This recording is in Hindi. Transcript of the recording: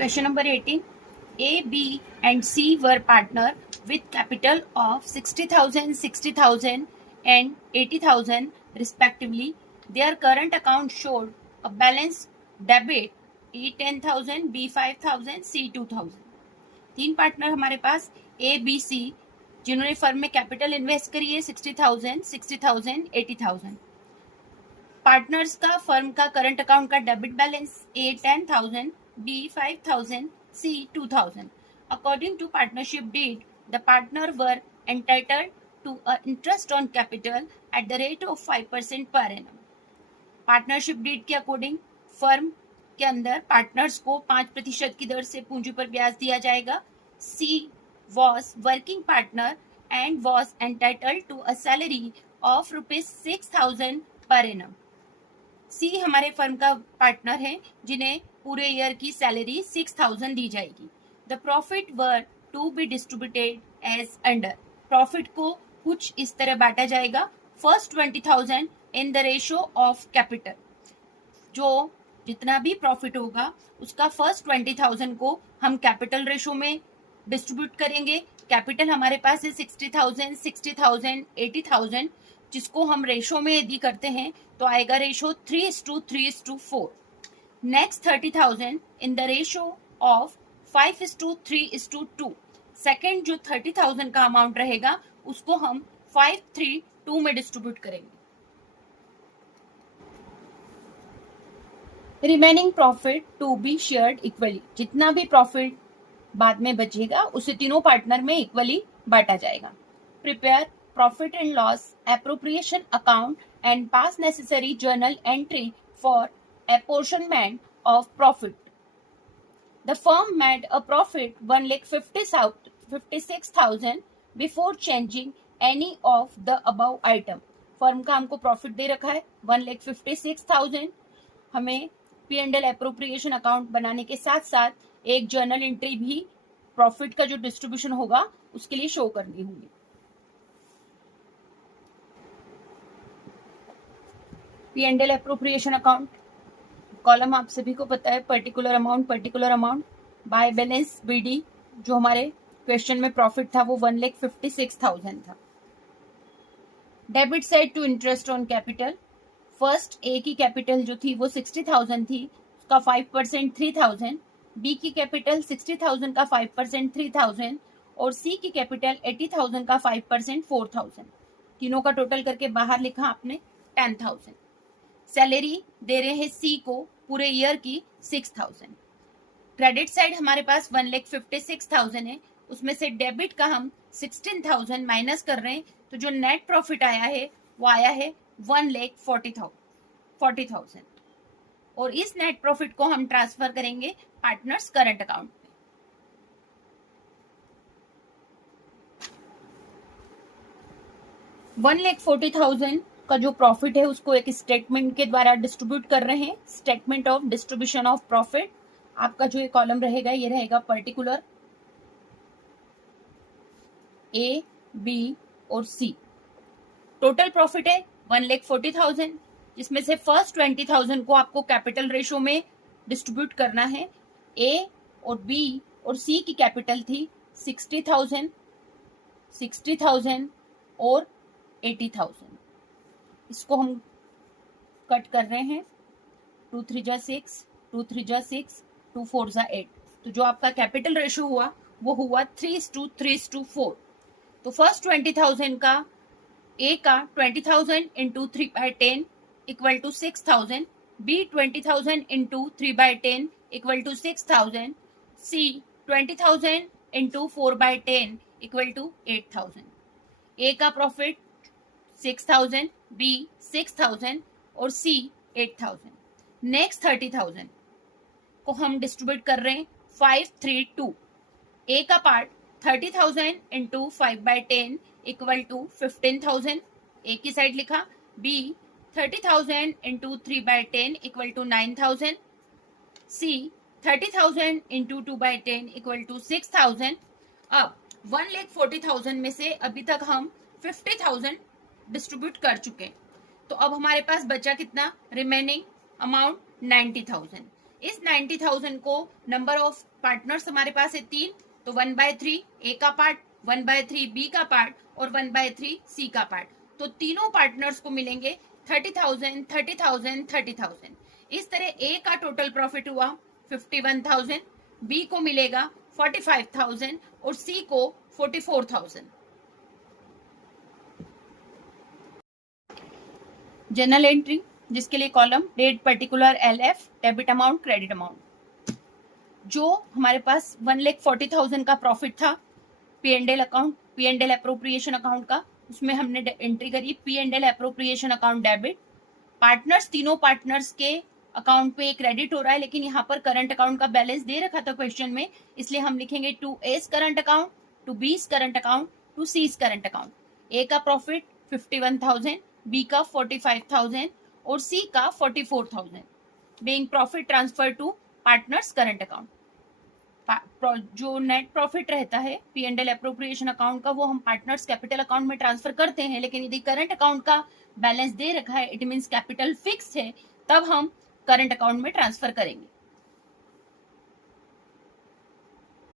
Question number 18. A, B and C were partner with capital of 60,000, 60,000 and 80,000 respectively. Their current account showed a balance debit A 10,000, B 5,000, C 2,000. तीन पार्टनर हमारे पास A, B, C जिन्होंने फर्म में कैपिटल इन्वेस्ट करी है 60,000, 60,000, 80,000. पार्टनर्स का फर्म का करंट अकाउंट का debit balance A 10,000, B 5,000, C 2,000. According to partnership deed, the partner were entitled to interest on capital at the rate of 5% per annum. Partnership deed के अकॉर्डिंग फर्म के अंदर पार्टनर्स को 5% की दर से पूंजी पर ब्याज दिया जाएगा. C was working partner and was entitled to a salary of ₹6,000 per annum. सी हमारे फर्म का पार्टनर है जिन्हें पूरे ईयर की सैलरी 6,000 दी जाएगी. The profit were to be distributed as under. Profit को कुछ इस तरह बांटा जाएगा. First 20,000 in the ratio of capital. जो जितना भी प्रॉफिट होगा उसका फर्स्ट 20,000 को हम कैपिटल रेशियो में डिस्ट्रीब्यूट करेंगे. कैपिटल हमारे पास है 60,000, 60,000, 80,000 जिसको हम रेशो में यदि करते हैं तो आएगा ratio 3:3:4. Next 30,000 in the ratio of 5:3:2. Second जो 30,000 का अमाउंट रहेगा उसको हम 5:3:2 में डिस्ट्रीब्यूट करेंगे. Remaining profit to be shared equally. जितना भी प्रॉफिट बाद में बचेगा उसे तीनों पार्टनर में इक्वली बांटा जाएगा. Prepare profit and loss appropriation account and pass necessary journal entry for apportionment of profit. The firm made a profit 1,56,000 before changing any of the above item. Firm का हमको प्रॉफिट दे रखा है 1,56,000. हमें P&L एप्रोप्रिएशन अकाउंट बनाने के साथ साथ एक जर्नल एंट्री भी प्रॉफिट का जो डिस्ट्रीब्यूशन होगा उसके लिए शो करनी होगी. P&L एप्रोप्रिएशन अकाउंट कॉलम आप सभी को पता है. Particular amount by balance BD. जो हमारे क्वेश्चन में प्रॉफिट था वो 1,56,000 था. Debit side to interest on capital. First A की कैपिटल जो थी वो 60,000 थी, उसका 5% 3,000. B की कैपिटल 60,000 का 5% 3,000 और C की कैपिटल 80,000 का 5% 4,000. तीनों का टोटल करके बाहर लिखा आपने 10,000. सैलरी दे रहे हैं C को पूरे ईयर की 6,000. क्रेडिट साइड हमारे पास 1,56,000 है, उसमें से डेबिट का हम 16,000 माइनस कर रहे हैं तो जो नेट प्रॉफिट आया है वो आया है 1,40,000 और इस नेट प्रॉफिट को हम ट्रांसफर करेंगे पार्टनर्स करंट अकाउंट में. $1,40,000 का जो प्रॉफिट है उसको एक स्टेटमेंट के द्वारा डिस्ट्रीब्यूट कर रहे हैं. Statement of distribution of profit. आपका जो ये कॉलम रहेगा ये रहेगा पर्टिकुलर A, B और C. टोटल प्रॉफिट है 1,40,000 जिसमें से फर्स्ट 20,000 को आपको कैपिटल रेशो में डिस्ट्रीब्यूट करना है. A और B और C की कैपिटल थी 60,000, 60,000 और 80,000. इसको हम कट कर रहे हैं. 2 3 जा 6, 2 3 जा 6, 2 4 जा 8. तो जो आपका कैपिटल रेशियो हुआ वो हुआ 3:3:4. तो फर्स्ट 20,000 का A का 20,000 into 3/10 equal to 6,000. B 20,000 into 3/10 equal to 6,000. C 20,000 into 4/10 equal to 8,000. A का प्रॉफिट 6,000, B 6,000 और C 8,000. नेक्स्ट 30,000 को हम डिस्ट्रीब्यूट कर रहे हैं 5:3:2. A का part 30,000 into 5/10 equal to 15,000. A की साइड लिखा. B 30,000 into 3/10 equal to 9,000. C 30,000 into 2/10 equal to 6,000. अब 1,40,000 में से अभी तक हम 50,000 डिस्ट्रीब्यूट कर चुके हैं. तो अब हमारे पास बचा कितना? Remaining amount 90,000. इस 90,000 को नंबर ऑफ पार्टनर्स हमारे पास है 3, तो 1/3 ए का पार्ट, 1/3 बी का पार्ट और 1/3 सी का पार्ट। तो तीनों पार्टनर्स को मिलेंगे 30,000, 30,000, 30,000। इस तरह ए का टोटल प्रॉफिट हुआ 51,000, बी को मिलेगा 45,000 और सी को 44,000। जर्नल एंट्री, जिसके लिए column date particular LF, debit amount, credit amount. जो हमारे पास 1,40,000 का प्रॉफिट था P&L account, P&L appropriation account का, उसमें हमने एंट्री करी P&L appropriation account debit. Partners, तीनों पार्टनर्स के अकाउंट पे क्रेडिट हो रहा है, लेकिन यहाँ पर करंट अकाउंट का बैलेंस दे रखा था क्वेश्चन में, इसलिए हम लिखेंगे to A's current account, to B's current account, to C's current account. A का प्रॉफिट 51,000, बी का 45,000 और सी का 44,000, being profit transfer to partners current account. जो नेट प्रॉफिट रहता है P&L अप्रोप्रिएशन अकाउंट का, वो हम पार्टनर्स कैपिटल अकाउंट में ट्रांसफर करते हैं, लेकिन यदि करंट अकाउंट का बैलेंस दे रखा है, इट मींस कैपिटल फिक्स है, तब हम करंट अकाउंट में ट्रांसफर करेंगे।